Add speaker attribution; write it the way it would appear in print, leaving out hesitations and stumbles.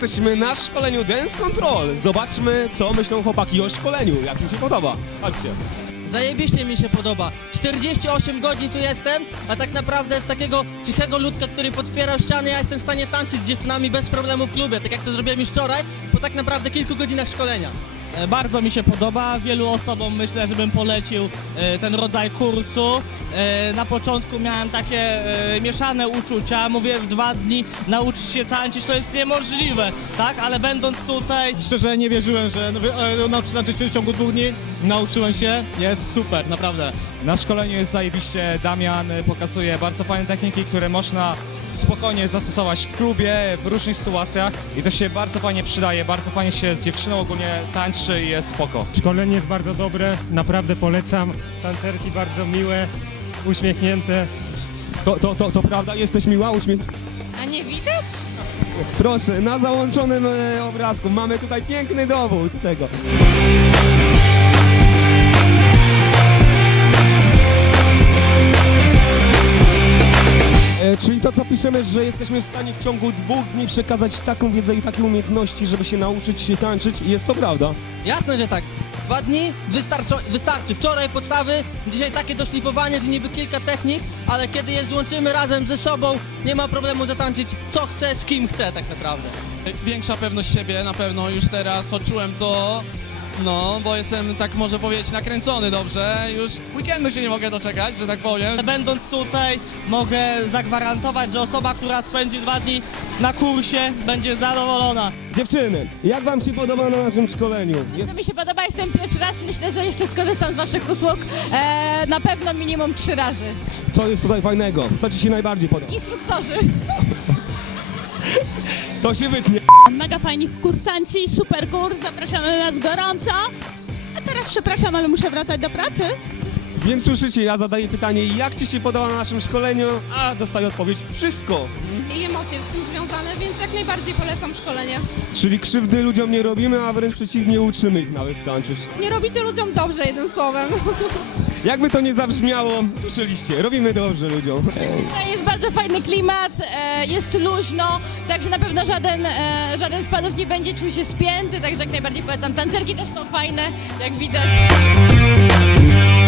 Speaker 1: Jesteśmy na szkoleniu Dance Control. Zobaczmy, co myślą chłopaki o szkoleniu. Jak im się podoba. Chodźcie.
Speaker 2: Zajebiście mi się podoba. 48 godzin tu jestem, a tak naprawdę z takiego cichego ludka, który potwierał ściany, ja jestem w stanie tańczyć z dziewczynami bez problemu w klubie, tak jak to zrobiłem już wczoraj, po tak naprawdę kilku godzinach szkolenia.
Speaker 3: Bardzo mi się podoba, wielu osobom myślę, żebym polecił ten rodzaj kursu. Na początku miałem takie mieszane uczucia, mówię w 2 dni nauczyć się tańczyć, to jest niemożliwe, tak? Ale będąc tutaj...
Speaker 4: Szczerze nie wierzyłem, że nauczę się tańczyć w ciągu 2 dni. Nauczyłem się, jest super, naprawdę.
Speaker 5: Na szkoleniu jest zajebiście, Damian pokazuje bardzo fajne techniki, które można spokojnie zastosować w klubie, w różnych sytuacjach i to się bardzo fajnie przydaje, bardzo fajnie się z dziewczyną ogólnie tańczy i jest spoko.
Speaker 6: Szkolenie jest bardzo dobre, naprawdę polecam. Tancerki bardzo miłe, uśmiechnięte.
Speaker 1: To prawda? Jesteś miła?
Speaker 7: A nie widać?
Speaker 1: Proszę, na załączonym obrazku mamy tutaj piękny dowód tego. Czyli to, co piszemy, że jesteśmy w stanie w ciągu 2 dni przekazać taką wiedzę i takie umiejętności, żeby się nauczyć się tańczyć. Jest to prawda?
Speaker 2: Jasne, że tak. 2 dni wystarczy. Wczoraj podstawy, dzisiaj takie doszlifowanie, że niby kilka technik, ale kiedy je złączymy razem ze sobą, nie ma problemu zatańczyć co chcę, z kim chcę tak naprawdę.
Speaker 8: Większa pewność siebie na pewno już teraz odczułem to, no, bo jestem, tak można powiedzieć, nakręcony dobrze, już weekendu się nie mogę doczekać, że tak powiem.
Speaker 3: Będąc tutaj mogę zagwarantować, że osoba, która spędzi 2 dni na kursie, będzie zadowolona.
Speaker 1: Dziewczyny, jak wam się podoba na naszym szkoleniu?
Speaker 7: Co mi się podoba, jestem pierwszy raz, myślę, że jeszcze skorzystam z waszych usług. Na pewno minimum 3 razy.
Speaker 1: Co jest tutaj fajnego? Co ci się najbardziej podoba?
Speaker 7: Instruktorzy.
Speaker 1: To się wytnie.
Speaker 9: Mega fajni kursanci, super kurs, zapraszamy nas gorąco. A teraz przepraszam, ale muszę wracać do pracy.
Speaker 1: Więc słyszycie, ja zadaję pytanie, jak ci się podoba na naszym szkoleniu, a dostaję odpowiedź, wszystko.
Speaker 7: I emocje z tym związane, więc jak najbardziej polecam szkolenie.
Speaker 1: Czyli krzywdy ludziom nie robimy, a wręcz przeciwnie, uczymy ich nawet tańczyć.
Speaker 7: Nie robicie ludziom dobrze, jednym słowem.
Speaker 1: Jakby to nie zabrzmiało, słyszeliście, robimy dobrze ludziom.
Speaker 7: Tutaj jest bardzo fajny klimat, jest luźno, także na pewno żaden z panów nie będzie czuł się spięty, także jak najbardziej polecam. Tancerki też są fajne, jak widać.